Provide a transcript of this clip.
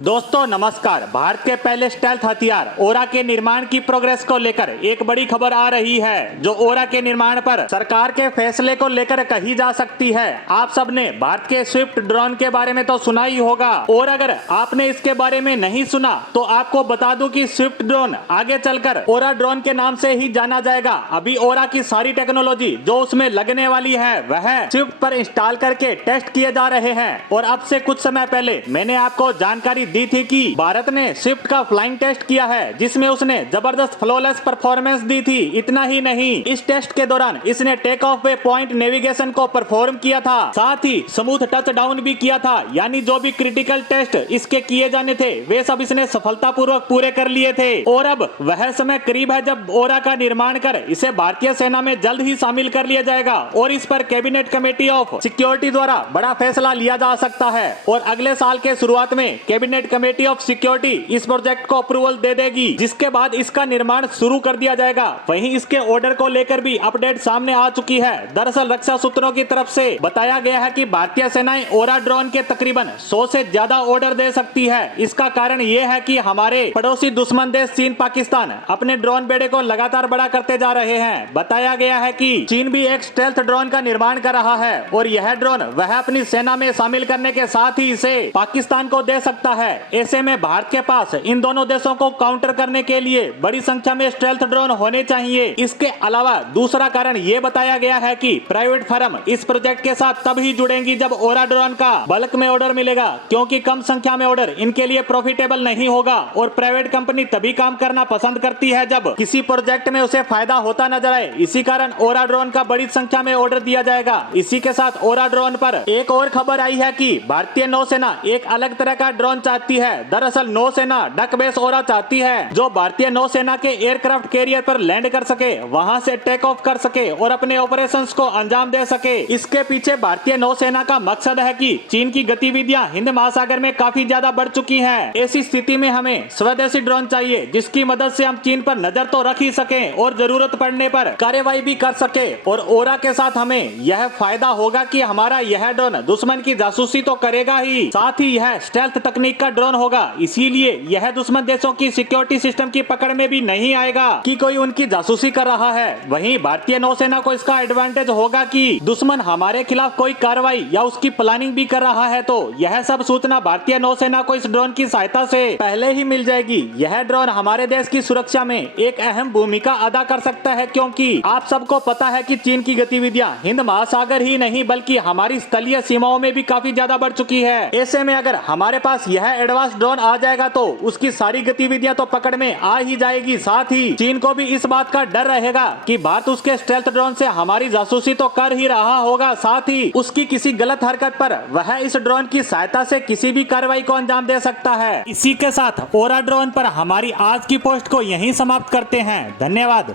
दोस्तों नमस्कार। भारत के पहले स्टेल्थ हथियार ओरा के निर्माण की प्रोग्रेस को लेकर एक बड़ी खबर आ रही है, जो ओरा के निर्माण पर सरकार के फैसले को लेकर कही जा सकती है। आप सबने भारत के स्विफ्ट ड्रोन के बारे में तो सुना ही होगा, और अगर आपने इसके बारे में नहीं सुना तो आपको बता दूं कि स्विफ्ट ड्रोन आगे चलकर ओरा ड्रोन के नाम से ही जाना जाएगा। अभी ओरा की सारी टेक्नोलॉजी जो उसमें लगने वाली है वह स्विफ्ट पर इंस्टॉल करके टेस्ट किए जा रहे हैं। और अब से कुछ समय पहले मैंने आपको जानकारी दी थी कि भारत ने स्विफ्ट का फ्लाइंग टेस्ट किया है, जिसमें उसने जबरदस्त फ्लॉलेस परफॉर्मेंस दी थी। इतना ही नहीं, इस टेस्ट के दौरान इसने take off waypoint navigation को परफॉर्म किया था, साथ ही स्मूथ टच डाउन भी किया था। यानी जो भी क्रिटिकल टेस्ट इसके किए जाने थे वे सब इसने सफलतापूर्वक पूरे कर लिए थे। और अब वह समय करीब है जब ओरा का निर्माण कर इसे भारतीय सेना में जल्द ही शामिल कर लिया जाएगा, और इस पर कैबिनेट कमेटी ऑफ सिक्योरिटी द्वारा बड़ा फैसला लिया जा सकता है। और अगले साल के शुरुआत में कैबिनेट कमेटी ऑफ सिक्योरिटी इस प्रोजेक्ट को अप्रूवल दे देगी, जिसके बाद इसका निर्माण शुरू कर दिया जाएगा। वहीं इसके ऑर्डर को लेकर भी अपडेट सामने आ चुकी है। दरअसल रक्षा सूत्रों की तरफ से बताया गया है कि भारतीय सेनाएं ओरा ड्रोन के तकरीबन 100 से ज्यादा ऑर्डर दे सकती है। इसका कारण ये है कि हमारे पड़ोसी दुश्मन देश चीन पाकिस्तान अपने ड्रोन बेड़े को लगातार बड़ा करते जा रहे हैं। बताया गया है कि चीन भी एक स्टेल्थ ड्रोन का निर्माण कर रहा है, और यह ड्रोन वह अपनी सेना में शामिल करने के साथ ही इसे पाकिस्तान को दे सकता है। ऐसे में भारत के पास इन दोनों देशों को काउंटर करने के लिए बड़ी संख्या में स्टेल्थ ड्रोन होने चाहिए। इसके अलावा दूसरा कारण ये बताया गया है कि प्राइवेट फर्म इस प्रोजेक्ट के साथ तब ही जुड़ेंगी जब ओरा ड्रोन का बल्क में ऑर्डर मिलेगा, क्योंकि कम संख्या में ऑर्डर इनके लिए प्रॉफिटेबल नहीं होगा। और प्राइवेट कंपनी तभी काम करना पसंद करती है जब किसी प्रोजेक्ट में उसे फायदा होता नजर आए। इसी कारण ओरा ड्रोन का बड़ी संख्या में ऑर्डर दिया जाएगा। इसी के साथ ओरा ड्रोन पर एक और खबर आई है कि भारतीय नौसेना एक अलग तरह का ड्रोन चाहती है। दरअसल नौसेना डक बेस ओरा चाहती है, जो भारतीय नौसेना के एयरक्राफ्ट कैरियर पर लैंड कर सके, वहां से टेक ऑफ कर सके और अपने ऑपरेशंस को अंजाम दे सके। इसके पीछे भारतीय नौसेना का मकसद है कि चीन की गतिविधियां हिंद महासागर में काफी ज्यादा बढ़ चुकी हैं। ऐसी स्थिति में हमें स्वदेशी ड्रोन चाहिए, जिसकी मदद से हम चीन पर नजर तो रख ही सके और जरूरत पड़ने पर कार्रवाई भी कर सके। और ओरा के साथ हमें यह फायदा होगा कि हमारा यह ड्रोन दुश्मन की जासूसी तो करेगा ही, साथ ही यह स्टेल्थ तकनीक का ड्रोन होगा। इसीलिए यह दुश्मन देशों की सिक्योरिटी सिस्टम की पकड़ में भी नहीं आएगा कि कोई उनकी जासूसी कर रहा है। वहीं भारतीय नौसेना को इसका एडवांटेज होगा कि दुश्मन हमारे खिलाफ कोई कार्रवाई या उसकी प्लानिंग भी कर रहा है तो यह सब सूचना भारतीय नौसेना को इस ड्रोन की सहायता से पहले ही मिल जाएगी। यह ड्रोन हमारे देश की सुरक्षा में एक अहम भूमिका अदा कर सकता है, क्योंकि आप सबको पता है कि चीन की गतिविधियां हिंद महासागर ही नहीं बल्कि हमारी स्थलीय सीमाओं में भी काफी ज्यादा बढ़ चुकी है। ऐसे में अगर हमारे पास यह एडवांस ड्रोन आ जाएगा तो उसकी सारी गतिविधियां तो पकड़ में आ ही जाएगी। साथ ही चीन को भी इस बात का डर रहेगा कि भारत उसके स्टेल्थ ड्रोन से हमारी जासूसी तो कर ही रहा होगा, साथ ही उसकी किसी गलत हरकत पर वह इस ड्रोन की सहायता से किसी भी कार्रवाई को अंजाम दे सकता है। इसी के साथ ओरा ड्रोन पर हमारी आज की पोस्ट को यहीं समाप्त करते हैं। धन्यवाद।